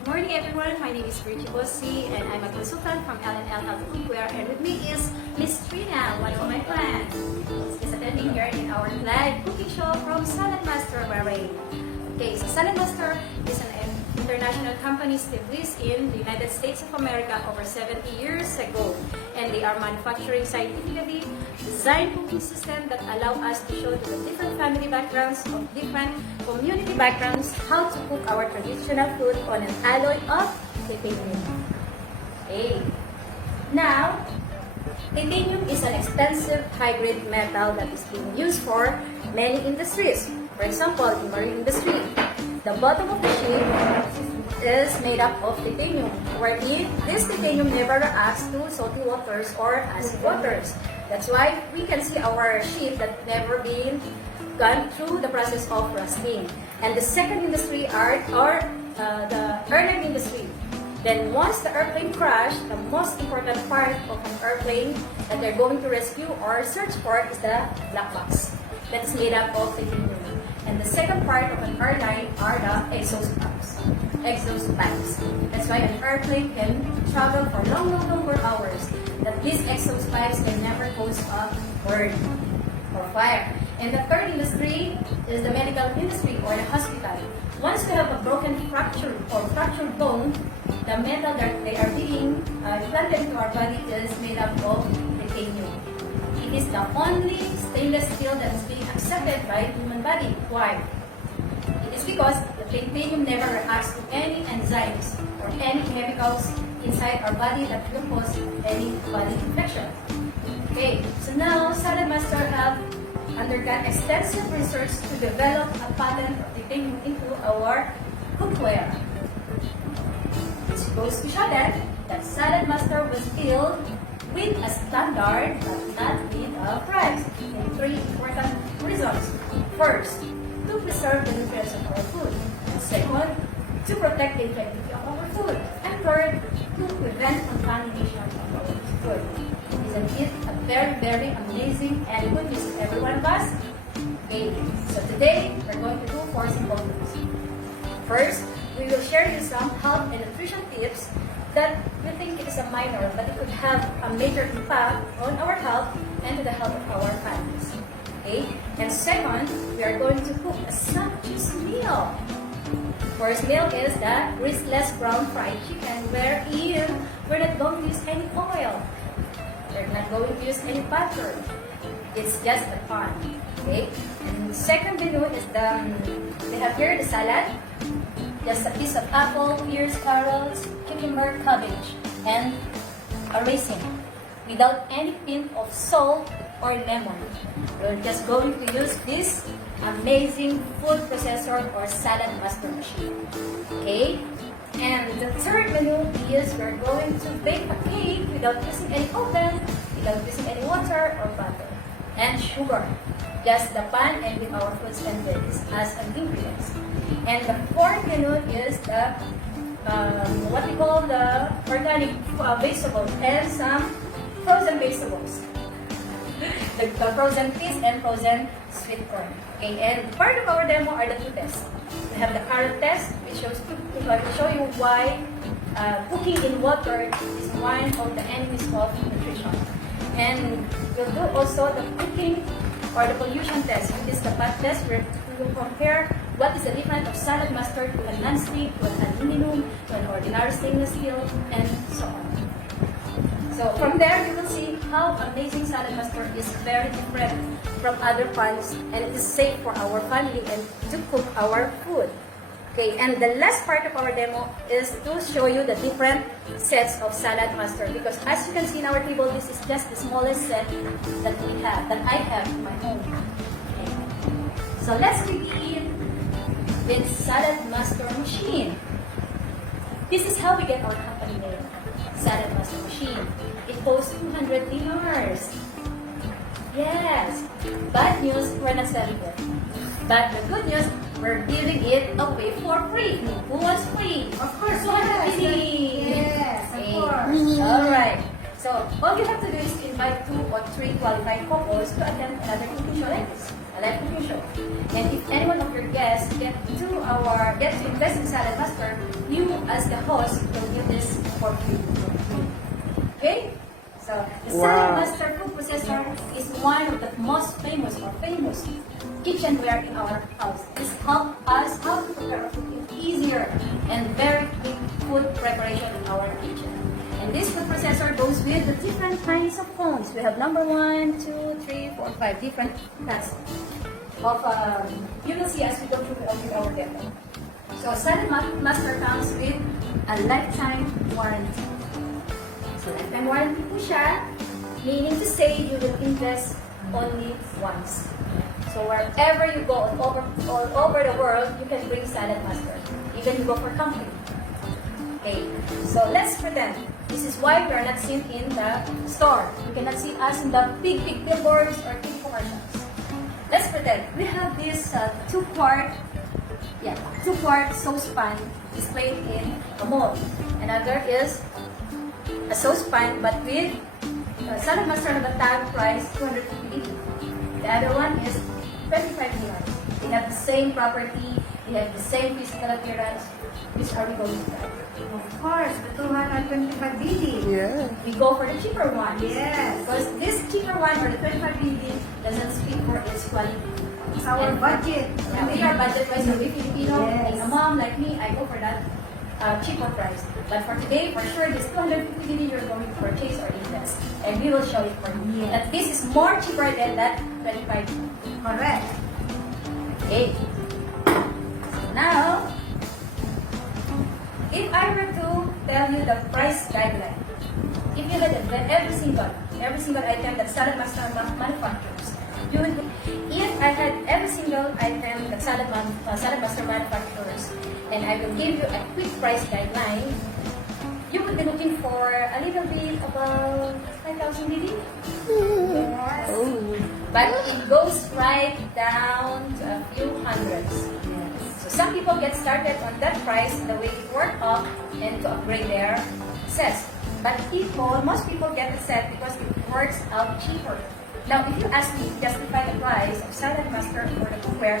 Good morning everyone, my name is Vigie Bosi and I'm a consultant from L&L Healthy Cookwear, and with me is Miss Trina, one of my clients. She's attending here in our live cooking show from Salad Master Bahrain. Okay, so Salad Master is an international company established in the United States of America over 70 years ago, and they are manufacturing scientifically designed cooking system that allow us to show to the different family backgrounds of different community backgrounds how to cook our traditional food on an alloy of titanium. Okay. Now, titanium is an expensive high-grade metal that is being used for many industries. For example, in marine industry, the bottom of the ship is made up of titanium, wherein this titanium never reacts to salty waters or acid waters. That's why we can see our ship that never been gone through the process of rusting. And the second industry are the airline industry. Then once the airplane crashed, the most important part of an airplane that they're going to rescue or search for is the black box that is made up of titanium. And the second part of an airline are the exhaust pipes. That's why an airplane can travel for longer hours. That these exhaust pipes can never cause a burn or fire. And the third industry is the medical industry or the hospital. Once we have a broken fractured bone, the metal that they are being implanted into our body is made up of titanium. It is the only stainless steel that is being accepted by human body. Why? It is because the titanium never reacts to any enzymes or any chemicals inside our body that will cause any body infection. Okay, so now Salad Master have undergone extensive research to develop a patent of titanium into our cookware. It goes to show that Salad Master was built with a standard but not with a price, and three important reasons. First, to preserve the nutrients of our food. And second, to protect the integrity of our food. And third, to prevent contamination of our food. Isn't it a very amazing and good news to every one of us? Okay, so today we're going to do 4 simple things. First, we will share you some health and nutrition tips that we think it is a minor, but it could have a major impact on our health and to the health of our families. Okay? And second, we are going to cook a sumptuous meal. First meal is the greaseless brown fried chicken, wherein we're not going to use any oil. We're not going to use any butter. It's just the pan. Okay? And second menu is we have here the salad. Just a piece of apple, pears, carrots, cucumber, cabbage, and a raisin, without any hint of salt or lemon. We're just going to use this amazing food processor or Salad Master machine. Okay? And the third menu is we're going to bake a cake without using any oven, without using any water or butter, and sugar. Just the pan and with our fruits and veggies as an ingredients. And the fourth menu is the what we call the organic vegetables and some frozen vegetables. the frozen peas and frozen sweet corn. Okay, and part of our demo are the 2 tests. We have the carrot test, which shows to show you why cooking in water is one of the enemies of nutrition. And we'll do also the cooking or the pollution test, which is the pot test where we will compare what is the difference of Salad Master to a non-stick, to an aluminum, to an ordinary stainless steel, and so on. So from there, you will see how amazing Salad Master is very different from other pans, and it is safe for our family and to cook our food. Okay, and the last part of our demo is to show you the different sets of Salad Master, because as you can see in our table, this is just the smallest set that I have in my home. Okay. So let's begin with Salad Master machine. This is how we get our company name, Salad Master machine. It costs 200 dinars. Yes, bad news, we're not selling it. But the good news, we're giving it away for free. Who wants free? Of course, So yes, of course. Alright. So, all you have to do is to invite 2 or 3 qualified couples to attend another cooking show like this, a live cooking show. And if any one of your guests get to invest in Salad Master, you as the host, will give this for free. Okay? So, the Wow. Salad Master Food Processor is one of the most famous kitchenware in our house. This helps us how to prepare our food easier and very quick food preparation in our kitchen. And this food processor goes with the different kinds of phones. We have number 1, 2, 3, 4, 5 different kinds of, you will see as we go through our demo. So, Salad Master comes with a lifetime warranty. So, lifetime warranty po siya, meaning to say you will invest only once. So, wherever you go all over the world, you can bring Salad Master. Even you go for camping. Okay, so let's pretend. This is why we are not seen in the store. You cannot see us in the big billboards or big commercials. Let's pretend. We have this two-quart saucepan displayed in a mall. Another is a saucepan but with Salad Master na tag price 250. The other one is 25 dirhams. They have the same property, they have the same physical appearance. Which are we going to buy? Of course, the 225 BD. Yeah. We go for the cheaper one. Yes. Because this cheaper one or the 25 BD doesn't speak for its quality. It's our budget. Yeah, we are budget-wise, so we Filipino, Yes. being a mom like me, I go for that cheaper price. But for today, for sure, this 250 BD you're going to purchase or invest. And we will show it for you. Yes. That this is more cheaper than that 25 BD. Correct. Okay. So now, if I were to tell you the price guideline, if you had every single item that Salad Master manufactures, you would. If I had every single item that Salad Master manufactures, and I will give you a quick price guideline, you would be looking for a little bit about 5,000 BD. Yes. Oh. But it goes right down to a few hundreds. So some people get started on that price the way it worked up and to upgrade their sets. But most people get the set because it works out cheaper. Now, if you ask me to justify the price of Salad Master or the cookware,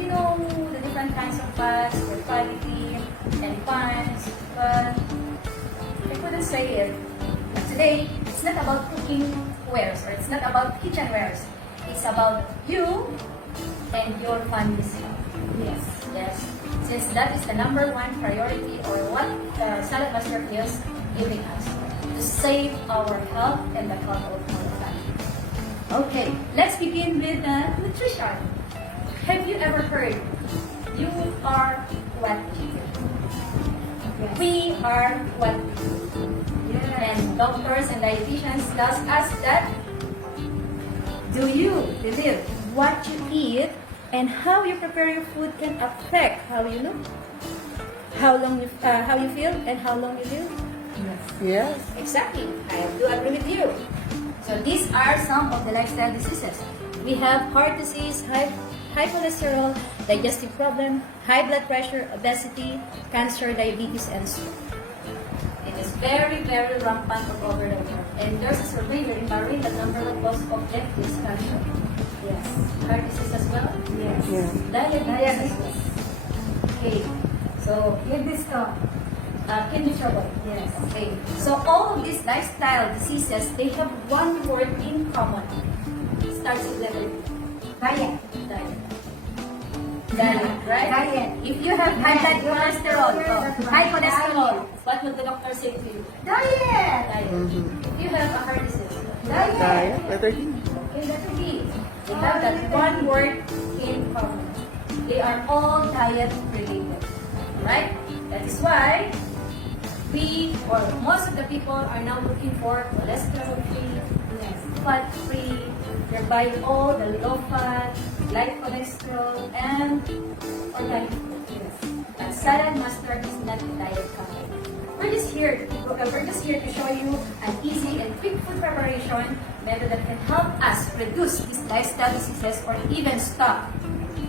you know the different kinds of pots, their quality, and pans, but I couldn't say it. But today, it's not about cooking wares or it's not about kitchenwares. It's about you and your family's health. Yes. Yes, since that is the number one priority or what Salad Master is giving us to save our health and the health of our family. Okay, let's begin with nutrition. Have you ever heard, you are what you eat? Yes. We are what we eat. Yes. And doctors and dietitians tells us that, do you believe what you eat and how you prepare your food can affect how you look, how you feel, and how long you live? Yes. Yes. Exactly. I do agree with you. So these are some of the lifestyle diseases. We have heart disease, high cholesterol, digestive problem, high blood pressure, obesity, cancer, diabetes, and stroke. It is very, very rampant all over the world. And there's a survey in Bahrain that number one cause of death is cancer. Yes. Heart disease as well. Yes. Yeah. Diabetes as well. Okay. So, Kidney stone. kidney trouble. Yes. Okay. So all of these lifestyle diseases, they have one word in common. It starts with letter Diet. diet. Diet, right? Diet. If you have high cholesterol, what will the doctor say to you? Diet. Diet. Mhm. If you have a heart disease, Diet. Diet. Letter D. okay, letter D. They have that one word in common. They are all diet related. Right? That is why most of the people are now looking for cholesterol-free, Yes. fat-free. They're buying all the low-fat, light cholesterol, and organic food. Yes. But Salad Master is not a diet company. We're just here to show you an easy and quick food preparation method that can help us reduce these lifestyle diseases or even stop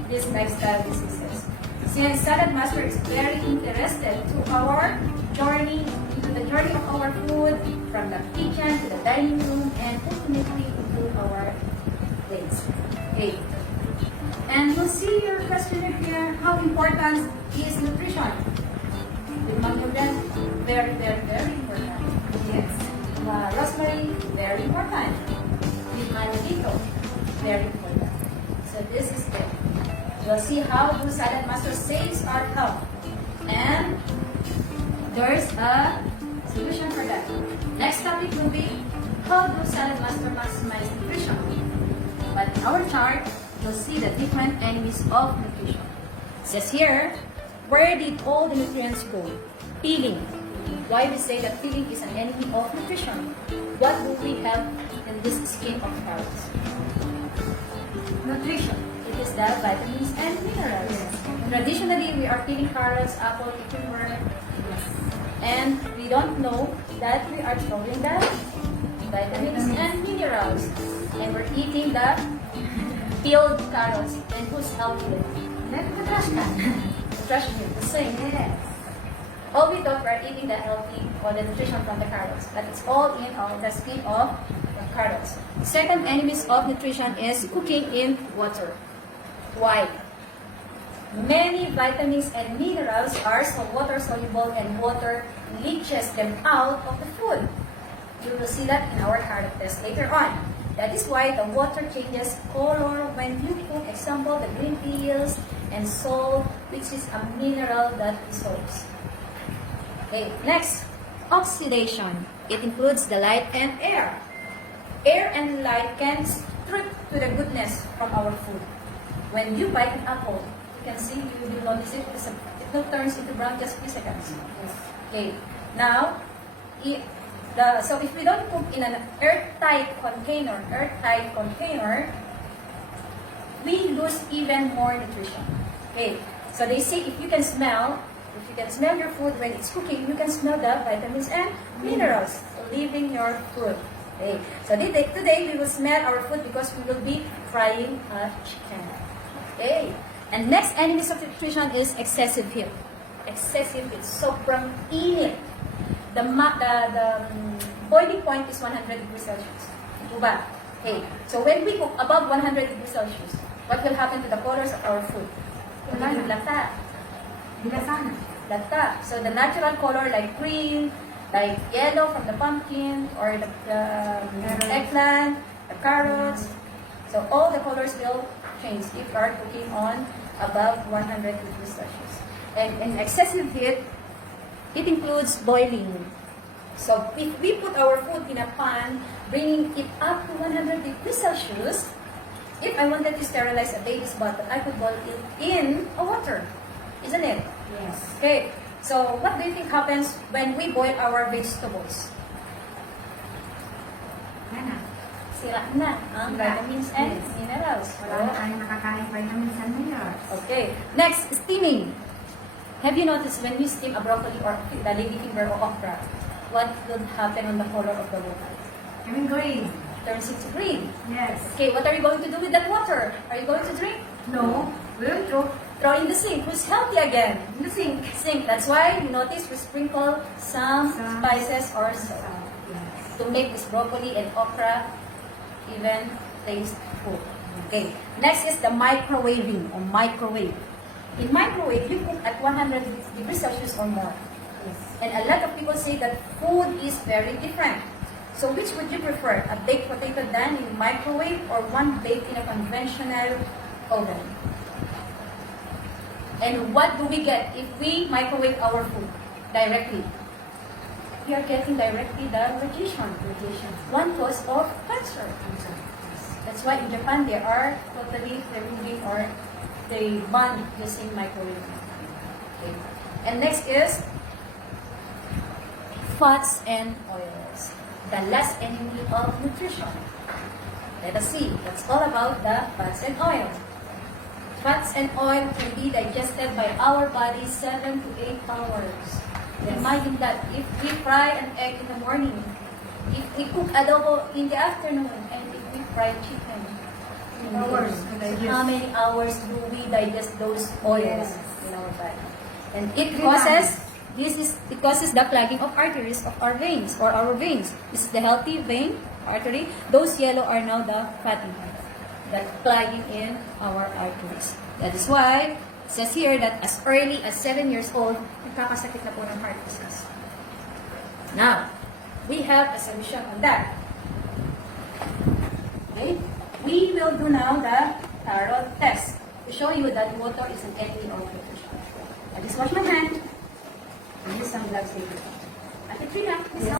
these lifestyle diseases. Since Salad Master is very interested to our journey, into the journey of our food, from the kitchen to the dining room, and ultimately into our plates. Okay. And we'll see your question here, how important is nutrition? With mangoldens, very, very, very important. Yes. Rosemary, very important. With manolito, very important. So this is it. We'll see how do Salad Master saves our health. And there's a solution for that. Next topic will be how do Salad Master maximize nutrition. But in our chart, you'll see the different enemies of nutrition. It says here, where did all the nutrients go? Peeling. Why we say that peeling is an enemy of nutrition? What do we have in this skin of carrots? Nutrition. It is the vitamins and minerals. Yes. Traditionally, we are peeling carrots, apple, cucumber, Yes. and we don't know that we are throwing the vitamins and minerals. And we're eating the peeled carrots. And who's healthy then? Let the trash can. The trash bin, the same. Yes. All we thought we're eating the healthy or the nutrition from the carrots, but it's all in the skin of the carrots. Second enemies of nutrition is cooking in water. Why? Many vitamins and minerals are water soluble and water leaches them out of the food. You will see that in our carrot test later on. That is why the water changes color when you cook, example, the green peels and salt, which is a mineral that dissolves. Okay, next, oxidation. It includes the light and air. Air and light can strip to the goodness from our food. When you bite an apple, you can see, you will notice it, it turns into brown just few seconds. Okay, now, so if we don't cook in an airtight container, we lose even more nutrition. Okay, so they say if you can smell your food when it's cooking, you can smell the vitamins and minerals leaving your food. Okay, so today we will smell our food because we will be frying a chicken. Okay, and next enemies of nutrition is excessive heat. Excessive heat, sobrang init. The boiling point is 100 degrees Celsius. Ito ba? Okay, so when we cook above 100 degrees Celsius, what will happen to the colors of our food? Lata. Bilasana. Lata. So the natural color like green, like yellow from the pumpkin, or the eggplant, the carrots. So all the colors will change if you are cooking on above 100 degrees Celsius. And in excessive heat, it includes boiling. So if we put our food in a pan, bringing it up to 100 degrees Celsius, if I wanted to sterilize a baby's bottle, I could boil it in a water. Isn't it? Yes. Okay. So what do you think happens when we boil our vegetables? Ano? Sira na ang Sira. vitamins and Yes. minerals. Wala na tayong nakakain vitamins and minerals. Okay. Next, steaming. Have you noticed when you steam a broccoli or the ladyfinger or okra, what will happen on the color of the water? I mean green. Turns into green. Yes. Okay, what are you going to do with that water? Are you going to drink? No. We'll Throw in the sink. Who's healthy again? in the sink. Sink. That's why you notice we sprinkle some spices or salt Yes. to make this broccoli and okra even tasteful. Okay. Next is the microwaving or microwave. In microwave, you cook at 100 degrees Celsius or more. Yes. And a lot of people say that food is very different. So which would you prefer? A baked potato done in microwave or one baked in a conventional oven? And what do we get if we microwave our food directly? We are getting directly the radiation. One cause of cancer. That's why in Japan they are totally removing or they ban using microwave. Okay. And next is fats and oils. The last enemy of nutrition. Let us see. That's all about the fats and oil. Fats and oil can be digested by our body 7 to 8 hours. Imagine that if we fry an egg in the morning, if we cook adobo in the afternoon, and if we fry chicken, Hours to digest. how many hours do we digest those oils Yes. in our body? And it causes the clogging of arteries of our veins or our veins. This is the healthy vein, artery. Those yellow are now the fatty, that clogging in our arteries. That is why It says here that as early as 7 years old, nagkakasakit na po ng heart disease. Now, we have a solution on that. Okay? We will do now the thorough test to show you that water is an enemy of nutrition. I just wash my hand and use some gloves later. Ate Trina, please help.